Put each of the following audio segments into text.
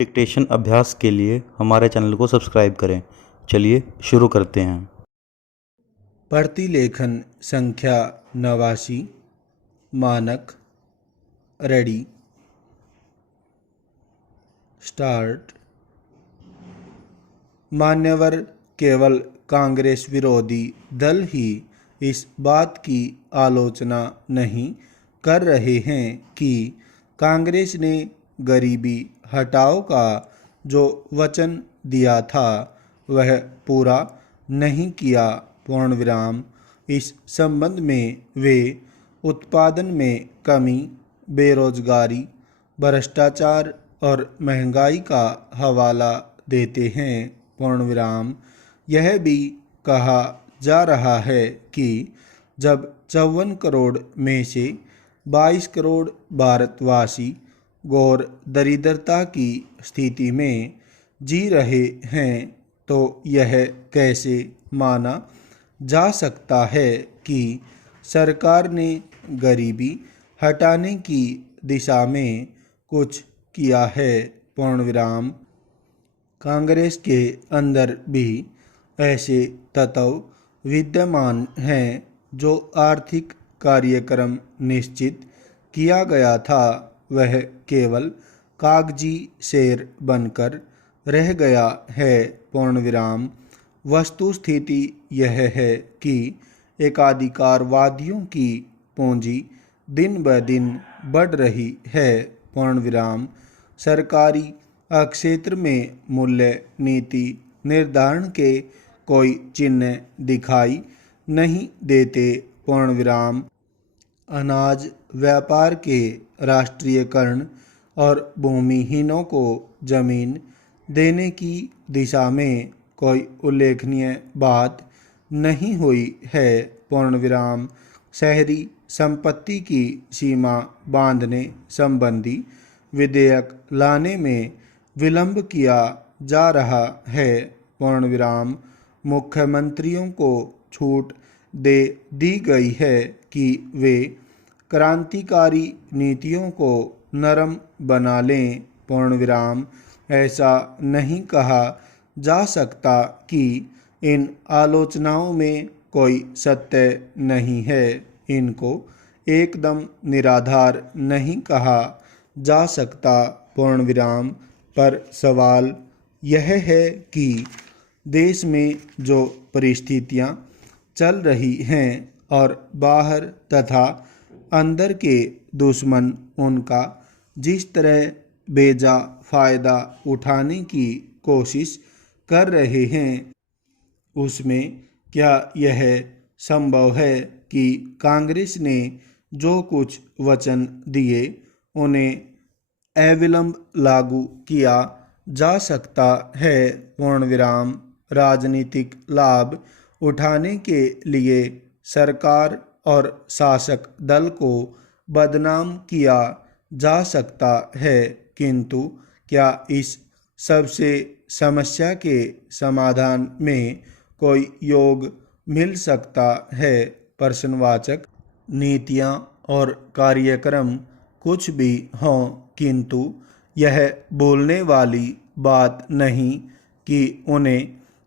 Dictation अभ्यास के लिए हमारे चैनल को सब्सक्राइब करें। चलिए शुरू करते हैं। प्रतिलेखन संख्या 89। मानक रेडी स्टार्ट। मान्यवर केवल कांग्रेस विरोधी दल ही इस बात की आलोचना नहीं कर रहे हैं कि कांग्रेस ने गरीबी हटाओ का जो वचन दिया था वह पूरा नहीं किया। पूर्ण विराम। इस संबंध में वे उत्पादन में कमी, बेरोजगारी, भ्रष्टाचार और महंगाई का हवाला देते हैं। पूर्ण विराम। यह भी कहा जा रहा है कि जब 54 करोड़ में से 22 करोड़ भारतवासी घोर दरिद्रता की स्थिति में जी रहे हैं तो यह कैसे माना जा सकता है कि सरकार ने गरीबी हटाने की दिशा में कुछ किया है। पूर्ण विराम। कांग्रेस के अंदर भी ऐसे तत्व विद्यमान हैं जो आर्थिक कार्यक्रम निश्चित किया गया था वह केवल कागजी शेर बनकर रह गया है। पूर्ण विराम। वस्तुस्थिति यह है कि एकाधिकारवादियों की पूंजी दिन ब दिन बढ़ रही है। पूर्ण विराम। सरकारी क्षेत्र में मूल्य नीति निर्धारण के कोई चिन्ह दिखाई नहीं देते। पूर्ण विराम। अनाज व्यापार के राष्ट्रीयकरण और भूमिहीनों को जमीन देने की दिशा में कोई उल्लेखनीय बात नहीं हुई है। पूर्ण विराम। शहरी संपत्ति की सीमा बांधने संबंधी विधेयक लाने में विलंब किया जा रहा है। पूर्ण विराम। मुख्यमंत्रियों को छूट दे दी गई है कि वे क्रांतिकारी नीतियों को नरम बना लें। पूर्ण विराम। ऐसा नहीं कहा जा सकता कि इन आलोचनाओं में कोई सत्य नहीं है। इनको एकदम निराधार नहीं कहा जा सकता। पूर्ण विराम। पर सवाल यह है कि देश में जो परिस्थितियां चल रही हैं और बाहर तथा अंदर के दुश्मन उनका जिस तरह बेजा फायदा उठाने की कोशिश कर रहे हैं उसमें क्या यह संभव है कि कांग्रेस ने जो कुछ वचन दिए उन्हें अविलंब लागू किया जा सकता है। पूर्ण विराम। राजनीतिक लाभ उठाने के लिए सरकार और शासक दल को बदनाम किया जा सकता है किंतु क्या इस सबसे समस्या के समाधान में कोई योग मिल सकता है। प्रश्नवाचक। नीतियां और कार्यक्रम कुछ भी हों किंतु यह बोलने वाली बात नहीं कि उन्हें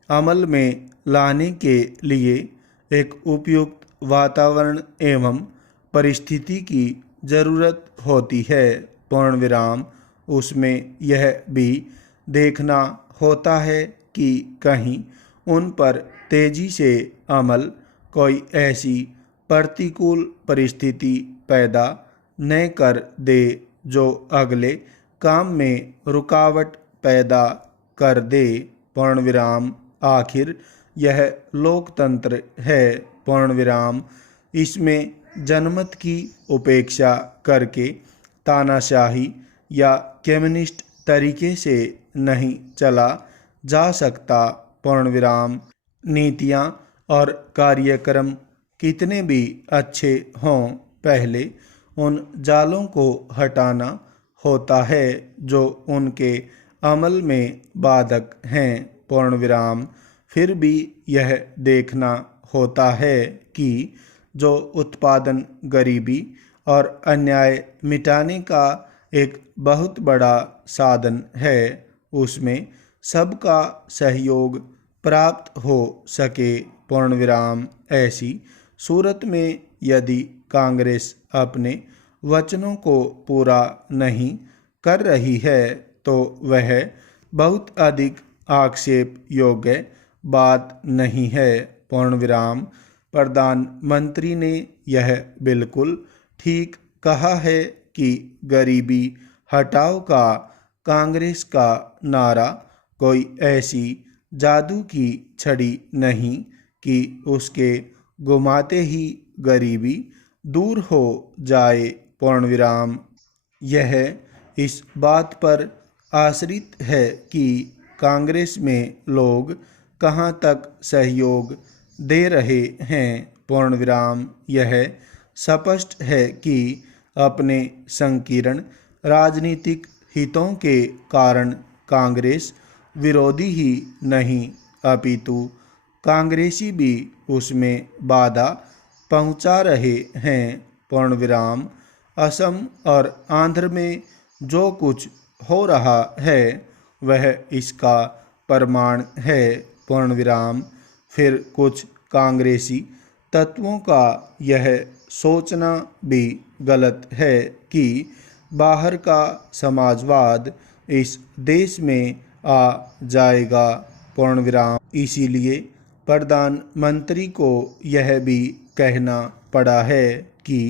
अमल में लाने के लिए एक उपयुक्त वातावरण एवं परिस्थिति की जरूरत होती है। पूर्ण विराम। उसमें यह भी देखना होता है कि कहीं उन पर तेजी से अमल कोई ऐसी प्रतिकूल परिस्थिति पैदा न कर दे जो अगले काम में रुकावट पैदा कर दे। पूर्ण विराम। आखिर यह लोकतंत्र है। पूर्ण विराम। इसमें जनमत की उपेक्षा करके तानाशाही या कम्युनिस्ट तरीके से नहीं चला जा सकता। पूर्ण विराम। नीतियां और कार्यक्रम कितने भी अच्छे हों पहले उन जालों को हटाना होता है जो उनके अमल में बाधक हैं। पूर्ण विराम। फिर भी यह देखना होता है कि जो उत्पादन गरीबी और अन्याय मिटाने का एक बहुत बड़ा साधन है। उसमें सबका सहयोग प्राप्त हो सके। पूर्ण विराम। ऐसी सूरत में यदि कांग्रेस अपने वचनों को पूरा नहीं कर रही है तो वह बहुत अधिक आक्षेप योग्य बात नहीं है। पूर्ण विराम। प्रधानमंत्री ने यह बिल्कुल ठीक कहा है कि गरीबी हटाओ का कांग्रेस का नारा कोई ऐसी जादू की छड़ी नहीं कि उसके घुमाते ही गरीबी दूर हो जाए। पूर्ण विराम। यह इस बात पर आश्रित है कि कांग्रेस में लोग कहाँ तक सहयोग दे रहे हैं। पूर्ण विराम। यह स्पष्ट है कि अपने संकीर्ण राजनीतिक हितों के कारण कांग्रेस विरोधी ही नहीं अपितु कांग्रेसी भी उसमें बाधा पहुंचा रहे हैं। पूर्ण विराम। असम और आंध्र में जो कुछ हो रहा है वह इसका प्रमाण है। पूर्ण विराम। फिर कुछ कांग्रेसी तत्वों का यह सोचना भी गलत है कि बाहर का समाजवाद इस देश में आ जाएगा। पूर्ण विराम। इसीलिए प्रधानमंत्री को यह भी कहना पड़ा है कि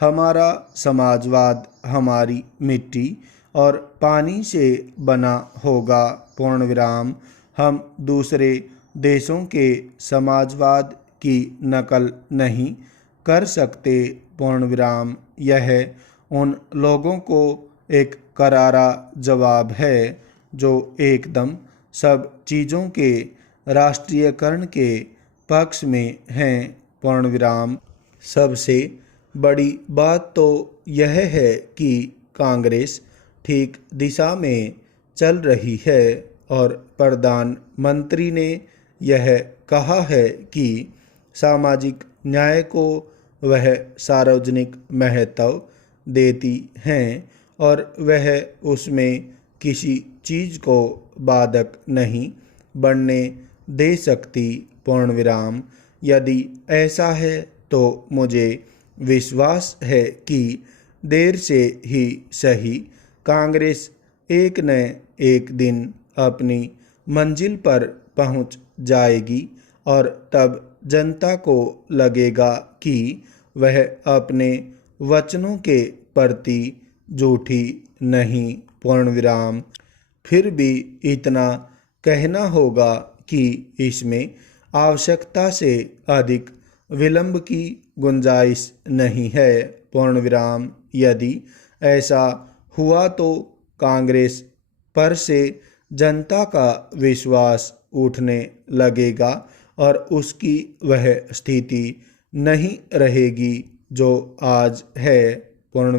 हमारा समाजवाद हमारी मिट्टी और पानी से बना होगा। पूर्ण विराम। हम दूसरे देशों के समाजवाद की नकल नहीं कर सकते। पूर्ण विराम। यह उन लोगों को एक करारा जवाब है जो एकदम सब चीज़ों के राष्ट्रीयकरण के पक्ष में हैं। पूर्ण विराम। सबसे बड़ी बात तो यह है कि कांग्रेस ठीक दिशा में चल रही है और प्रधानमंत्री ने यह कहा है कि सामाजिक न्याय को वह सार्वजनिक महत्व देती हैं और वह उसमें किसी चीज़ को बाधक नहीं बनने दे सकती। पूर्ण विराम। यदि ऐसा है तो मुझे विश्वास है कि देर से ही सही कांग्रेस एक न एक दिन अपनी मंजिल पर पहुंच जाएगी और तब जनता को लगेगा कि वह अपने वचनों के प्रति झूठी नहीं। पूर्ण विराम। फिर भी इतना कहना होगा कि इसमें आवश्यकता से अधिक विलंब की गुंजाइश नहीं है। पूर्ण विराम। यदि ऐसा हुआ तो कांग्रेस पर से जनता का विश्वास उठने लगेगा और उसकी वह स्थिति नहीं रहेगी जो आज है। पूर्ण